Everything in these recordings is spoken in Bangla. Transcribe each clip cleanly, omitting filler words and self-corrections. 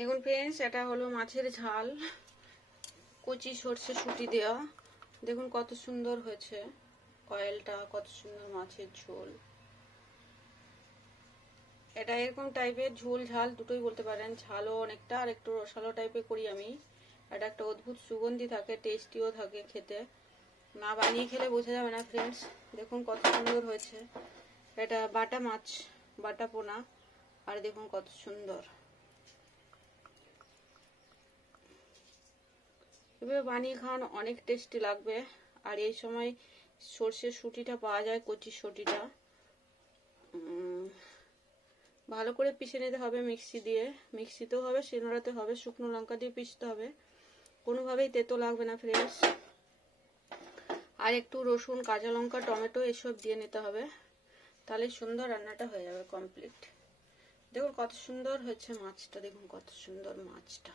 দেখুন ফ্রেন্ডস, এটা হলো মাছের ঝাল, কচি সর্ষে শুটি দেওয়া। দেখুন কত সুন্দর হয়েছে, অয়েলটা কত সুন্দর, মাছের ঝোল। এটা এরকম টাইপের ঝোল ঝাল দুটোই বলতে পারেন, ঝালও অনেকটা আর একটু রসালো টাইপের করি আমি। এটা একটা অদ্ভুত সুগন্ধি থাকে, টেস্টিও থাকে খেতে, না বানিয়ে খেলে বোঝা যাবে না ফ্রেন্ডস। দেখুন কত সুন্দর হয়েছে। এটা বাটা মাছ, বাটা পোনা, আর দেখুন কত সুন্দর। এভাবে বানিয়ে খান, অনেক টেস্টি লাগবে। আর এই সময় সর্ষের শুটিটা পাওয়া যায়, কচি শুটিটা ভালো করে পিষে নিতে হবে মিক্সি দিয়ে। মিক্সিতেও হবে, শিলনোড়াতে হবে, শুকনো লঙ্কা দিয়ে পিষতে হবে, কোনোভাবেই তেতো লাগবে না ফ্রেন্ডস। আর একটু রসুন, কাঁচা লঙ্কা, টমেটো এসব দিয়ে নিতে হবে, তাহলে সুন্দর রান্নাটা হয়ে যাবে কমপ্লিট। দেখুন কত সুন্দর হয়েছে মাছটা, দেখুন কত সুন্দর মাছটা,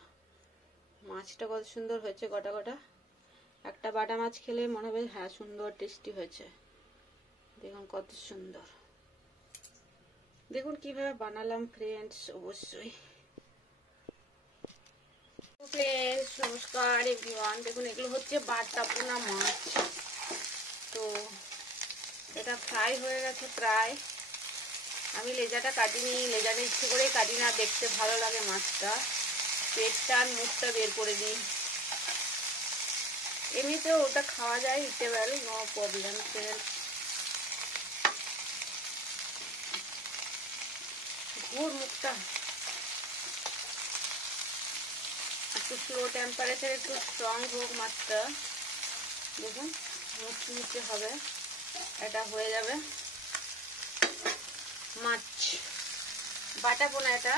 মাছটা কত সুন্দর হয়েছে গোটা গোটা। একটা বাটা মাছ খেলে মনে হবে হ্যাঁ সুন্দর টেস্টি হয়েছে। দেখুন কত সুন্দর। দেখুন কিভাবে বানালাম ফ্রেন্ডস, অবশ্যই ফ্রেন্ডস নমস্কার এভরিওয়ান। দেখুন এগুলো হচ্ছে বাটা পোনা মাছ। তো এটা ফ্রাই হয়ে গেছে প্রায়। আমি লেজাটা কাটিনি, লেজাটা ইচ্ছে করেই কাটি না, দেখতে ভালো লাগে মাছটা, পেটটা আর মুখটা বের করে দিই। এমনিতেও ওটা খাওয়া যায়, ইটেবল, নো প্রবলেম ফ্রেন্ডস। ঘুর মুখটা একটু স্লো টেম্পারেচার, একটু স্ট্রং হোক মাছটা। দেখুন মুচমুচে হবে, এটা হয়ে যাবে মাছ বাটা পোনা এটা।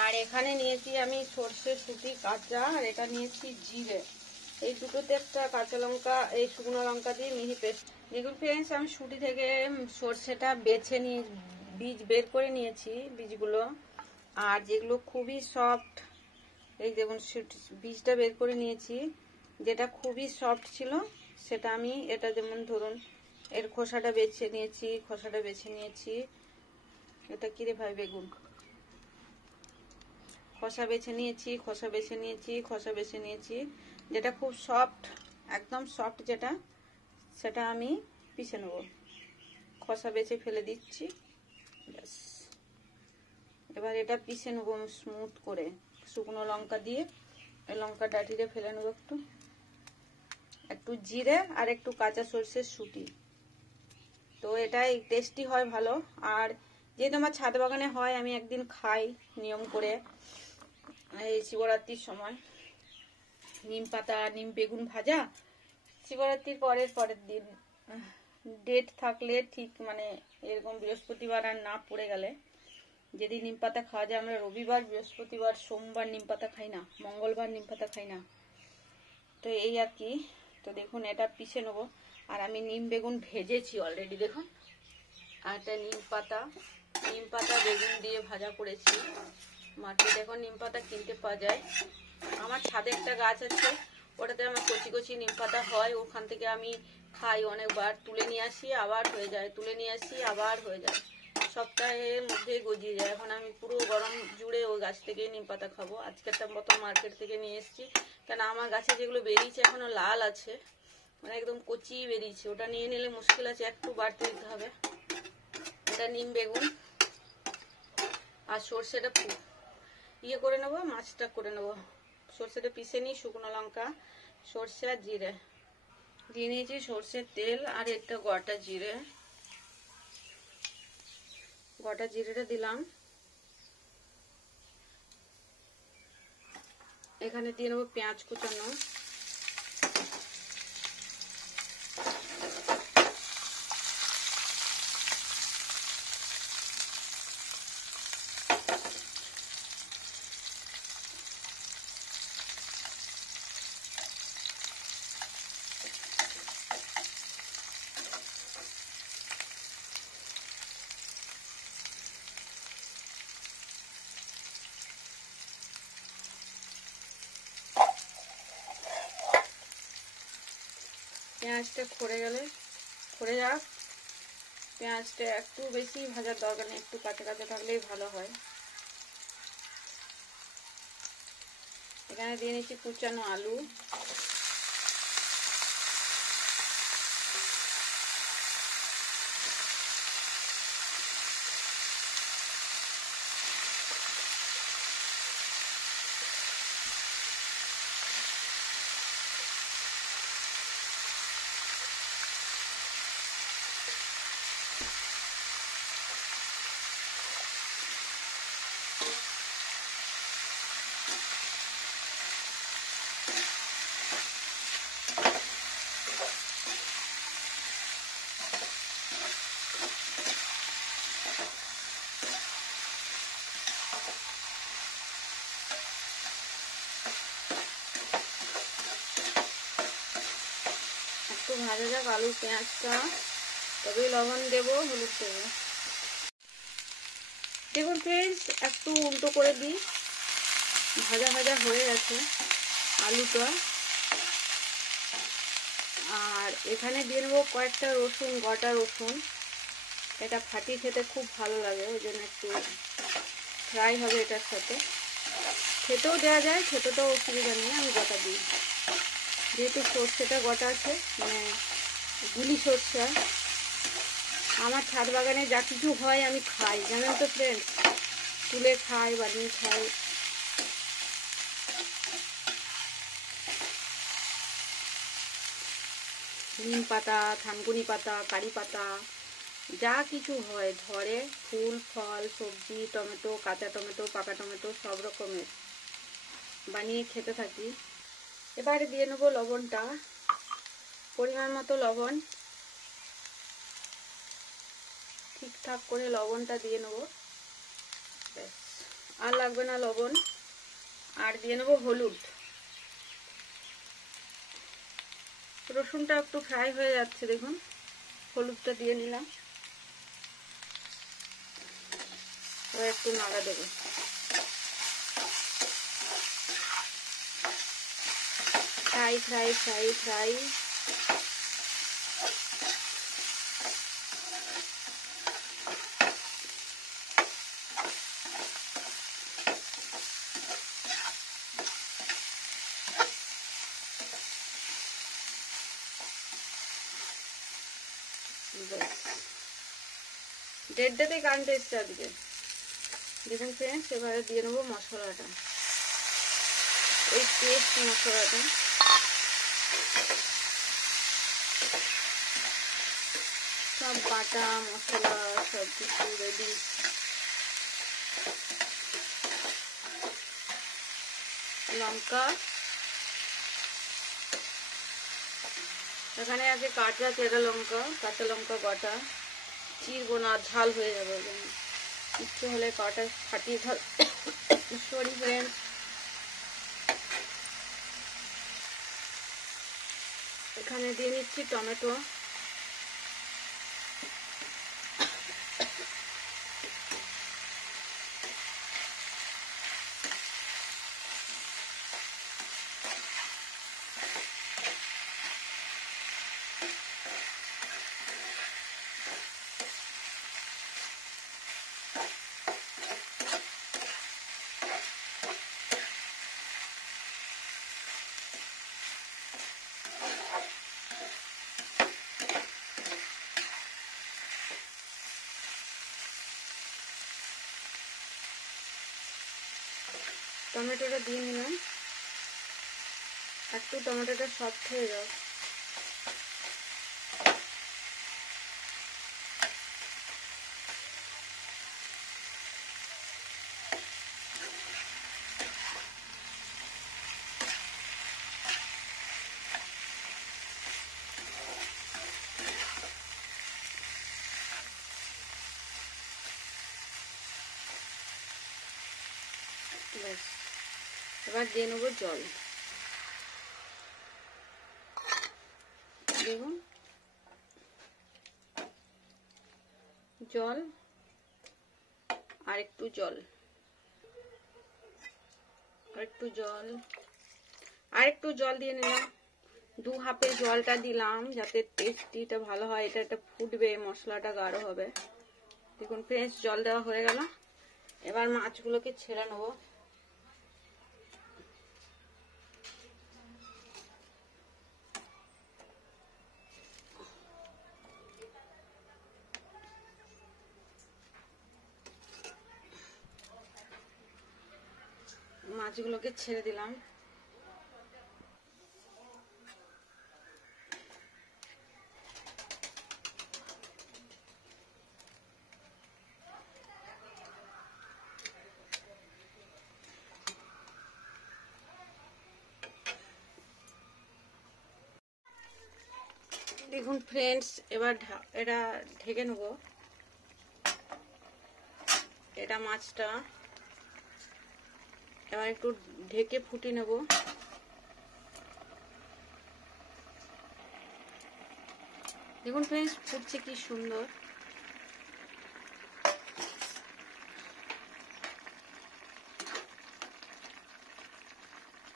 আর এখানে নিয়েছি আমি সর্ষে শুটি কাঁচা, আর এটা নিয়েছি জিরে। এই দুটোতে একটা কাঁচা লঙ্কা, এই শুকনো লঙ্কা দিয়ে মিহি পেস্ট। দেখুন ফ্রেন্ডস, আমি শুটি থেকে সর্ষেটা বেছে নিয়ে বীজ বের করে নিয়েছি, বীজগুলো। আর যেগুলো খুবই সফট, এই দেখুন বীজটা বের করে নিয়েছি। যেটা খুবই সফট ছিল সেটা আমি, এটা যেমন ধরুন এর খোসাটা বেছে নিয়েছি। এটা কিরে ভাই, বেগুন খোসা বেছে নিয়েছি। যেটা খুব সফট, একদম সফট যেটা, সেটা আমি পিষে নেব। খোসা বেছে ফেলে দিচ্ছি, ব্যাস। এবার এটা পিষে নেবো স্মুথ করে, শুকনো লঙ্কা দিয়ে। এই লঙ্কা ডাটিতে ফেলে নেবো, একটু জিরে আর একটু কাঁচা সর্ষের শুটি। তো এটাই টেস্টি হয় ভালো। আর যেহেতু আমার ছাদ বাগানে হয়, আমি একদিন খাই নিয়ম করে, এই শিবরাত্রির সময় নিম পাতা, নিম বেগুন ভাজা। শিবরাত্রির পরের দিন ডেট থাকলে, ঠিক মানে এরকম বৃহস্পতিবার আর না পড়ে গেলে, যেদিন নিম পাতা খাওয়া যায়, আমরা রবিবার, বৃহস্পতিবার, সোমবার নিম পাতা খাই না, মঙ্গলবার নিম পাতা খাই না। তো এই আর কি। তো দেখুন এটা পিষে নেবো। আর আমি নিম বেগুন ভেজেছি অলরেডি, দেখুন। আর একটা নিম পাতা বেগুন দিয়ে ভাজা করেছি। মার্কেটে এখন নিম পাতা কিনতে পাওয়া যায়। আমার ছাদে একটা গাছ আছে, ওটাতে আমার কচি কচি নিম পাতা হয়, ওখান থেকে আমি খাই অনেকবার। তুলে নিয়ে আসি আবার হয়ে যায়, সপ্তাহের মধ্যে গজিয়ে যায়। এখন আমি পুরো গরম জুড়ে ওই গাছ থেকে নিম পাতা খাবো। আজকে একটা বোতল মার্কেট থেকে নিয়ে এসেছি, কেন আমার গাছে যেগুলো বেরিয়েছে এখনো লাল আছে, মানে একদম কচি বেরিয়েছে। ওটা নিয়ে নিলে মুশকিল আছে, একটু বাড়তে দিতে হবে। এটা নিম বেগুন আর সর্ষেটা ইয়ে করে নেবো, মাছটা করে নেবো। সর্ষেটা পিষে নিই, শুকনো লঙ্কা, সর্ষে আর জিরে দিয়ে নিয়েছি, সর্ষের তেল আর একটা গোটা জিরেটা দিলাম। এখানে দিয়ে নেবো পেঁয়াজ কুচানো, পেঁয়াজটা খড়ে যাক। পেঁয়াজটা একটু বেশি ভাজার দরকার নেই, একটু কাঁচা কাঁচা থাকলেই ভালো হয়। এখানে দিয়ে নিচ্ছি কুচানো আলু, একটু ভাজা যাক আলু পেঁয়াজটা, তবেই লবণ দেবো, হলুদ দেবো। দেখুন ফ্রেন্ডস, একটু উল্টো করে দিই, ভাজা ভাজা হয়ে গেছে আলুটা। আর এখানে দিয়ে নেবো কয়েকটা রসুন, গোটা রসুন। এটা ফাটিয়ে খেতে খুব ভালো লাগে, ওই জন্য একটু ফ্রাই হবে এটার সাথে। খেতেও দেওয়া যায়, খেতেও অসুবিধা নেই, আমি গোটা দিই। যেহেতু সর্ষেটা গোটা আছে, মানে গুলি সর্ষে। আমার ছাদ বাগানে যা কিছু হয় আমি খাই, জানেন তো ফ্রেন্ডস, তুলে খাই, বানিয়ে খাই। নিম পাতা, থানকুনি পাতা, কারি পাতা, যা কিছু হয় ধরে, ফুল ফল সবজি, টমেটো, কাঁচা টমেটো, পাকা টমেটো, সব রকমের বানিয়ে খেতে থাকি। এবারে দিয়ে নেবো লবণটা, পরিমাণ মতো লবণ, ঠিকঠাক করে লবণটা দিয়ে নেবো। ব্যাস, আর লাগবে না লবণ। আর দিয়ে নেবো হলুদ। রসুনটা একটু ফ্রাই হয়ে যাচ্ছে, দেখুন হলুদটা দিয়ে নিলাম। এবার একটু নাড়া দেবো। Fry fry fry fry. দেড়টাতে কারেন্ট এসছে আজকে। দেখুন ফ্রেন্ডস, এবারে দিয়ে নেবো মশলাটা, এই পেস্ট মশলাটা। সব বাটা মশলা সব কিছু রেডি। লঙ্কা এখানে আছে কাঁচা চেরা লঙ্কা, কাঁচা লঙ্কা গোটা, চিরবো না, ঝাল হয়ে যাবে। ইচ্ছে হলে কাটা ফাটিয়ে খাল। Sorry friends. এখানে দিয়ে নিচ্ছি টমেটো, টমেটোটা দিয়ে নিলাম। একটু টমেটোটা সফট হয়ে যাও। ব্যাস, এবার দিয়ে নেবো জল। দেখুন জল, আর একটু জল, আর একটু জল, আর একটু জল দিয়ে নিলাম। 2 হাফের জলটা দিলাম যাতে টেস্টিটা ভালো হয়। এটা ফুটবে, মশলাটা গাঢ় হবে। দেখুন ফ্রেন্ডস, জল দেওয়া হয়ে গেল। এবার মাছগুলোকে ছেড়ে নেবো। মাছগুলোকে ছেড়ে দিলাম। দেখুন ফ্রেন্ডস, এবার এটা ঢেকে নেব। এটা মাছটা এবার একটু ঢেকে ফুটিয়ে নেব। দেখুন ফ্রেন্ডস, ফুটছে কি সুন্দর।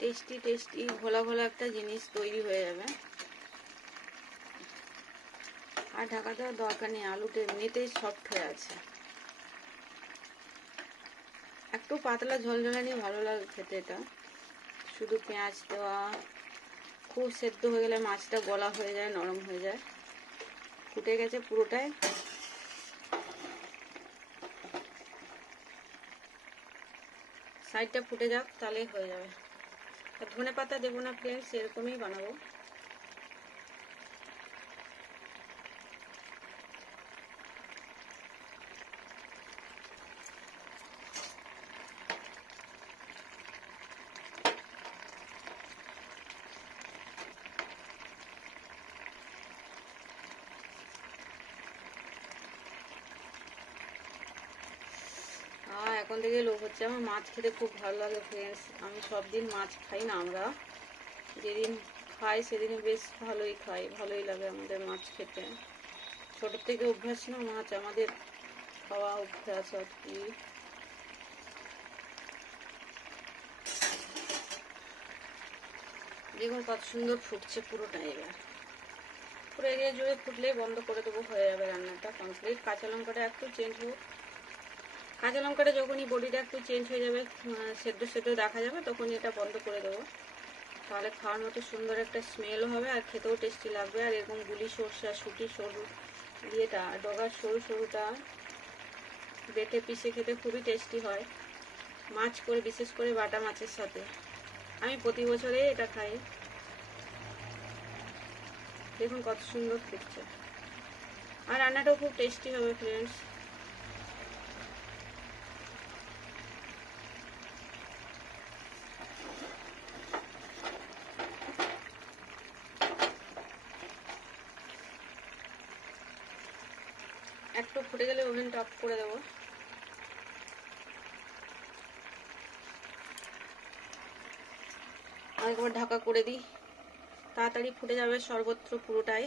টেস্টি টেস্টি ঘোলা ঘোলা একটা জিনিস তৈরি হয়ে যাবে। আর ঢাকা দেওয়ার দরকার নেই, আলুটা এমনিতেই সফট হয়ে আছে। একটু পাতলা ঝোলঝোলা নিয়ে ভালো লাগে খেতে। এটা শুধু পেঁয়াজ দেওয়া, খুব সেদ্ধ হয়ে গেলে মাছটা গলা হয়ে যায়, নরম হয়ে যায়। ফুটে গেছে পুরোটাই। সাইডটা ফুটে যাক, তাহলেই হয়ে যাবে। ধনে পাতা দেবো না ফ্রেন্ডস, এরকমই বানাবো। এখন থেকে লোভ হচ্ছে। আমার মাছ খেতে খুব ভালো লাগে ফ্রেন্ডস। আমি সব দিন মাছ খাই না, আমরা যেদিন খাই সেদিনে বেশ ভালোই খাই, ভালোই লাগে আমাদের মাছ খেতে। ছোট থেকে অভ্যাস না, মাছ আমাদের খাওয়া অভ্যাস আর কি। দেখুন কত সুন্দর ফুটছে পুরোটা। এবার পুরো এরিয়া জুড়ে ফুটলেই বন্ধ করে দেবো, হয়ে যাবে রান্নাটা কমপ্লিট। কাঁচা লঙ্কাটা একটু চেঞ্জ হোক। কাঁচা লঙ্কাটা যখনই বডিটা একটু চেঞ্জ হয়ে যাবে, সেদ্ধ সেদ্ধ দেখা যাবে, তখনই এটা বন্ধ করে দেবো। তাহলে খাওয়ার মতো সুন্দর একটা স্মেলও হবে আর খেতেও টেস্টি লাগবে। আর এরকম গুলি সরষা, শুটি সরু দিয়েটা, ডগার সরু সরুটা বেটে পিষে খেতে খুবই টেস্টি হয় মাছ করে, বিশেষ করে বাটা মাছের সাথে। আমি প্রতি বছরে এটা খাই। দেখুন কত সুন্দর ফুটছে। আর রান্নাটাও খুব টেস্টি হবে ফ্রেন্ডস। একটু ফুটে গেলে ওভেনটা অফ করে দেবো। আরেকবার ঢাকা করে দিই, তাড়াতাড়ি ফুটে যাবে সর্বত্র পুরোটাই।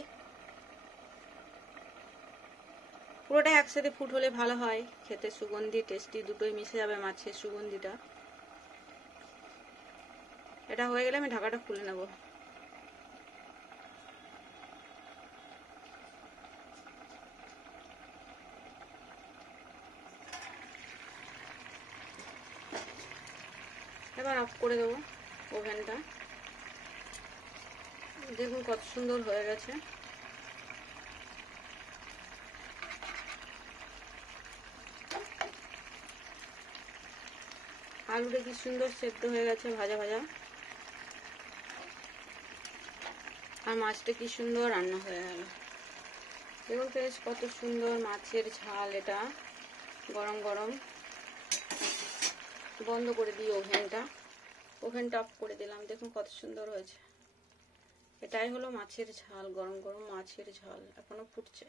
পুরোটাই একসাথে ফুট হলে ভালো হয় খেতে, সুগন্ধি টেস্টি দুটোই মিশে যাবে মাছের সুগন্ধিটা। এটা হয়ে গেলে আমি ঢাকাটা খুলে নেব। এবার অফ করে দেবো ওভেনটা। দেখুন কত সুন্দর হয়ে গেছে। আলুটা কি সুন্দর সেদ্ধ হয়ে গেছে, ভাজা ভাজা। আর মাছটা কি সুন্দর রান্না হয়ে গেল। দেখুন ফ্রেন্ডস, কত সুন্দর মাছের ঝাল। এটা গরম গরম। বন্ধ করে দিই ওভেনটা। ওভেনটা অফ করে দিলাম। দেখুন কত সুন্দর হয়েছে। এটাই হলো মাছের ঝাল, গরম গরম মাছের ঝাল। এখনো ফুটছে।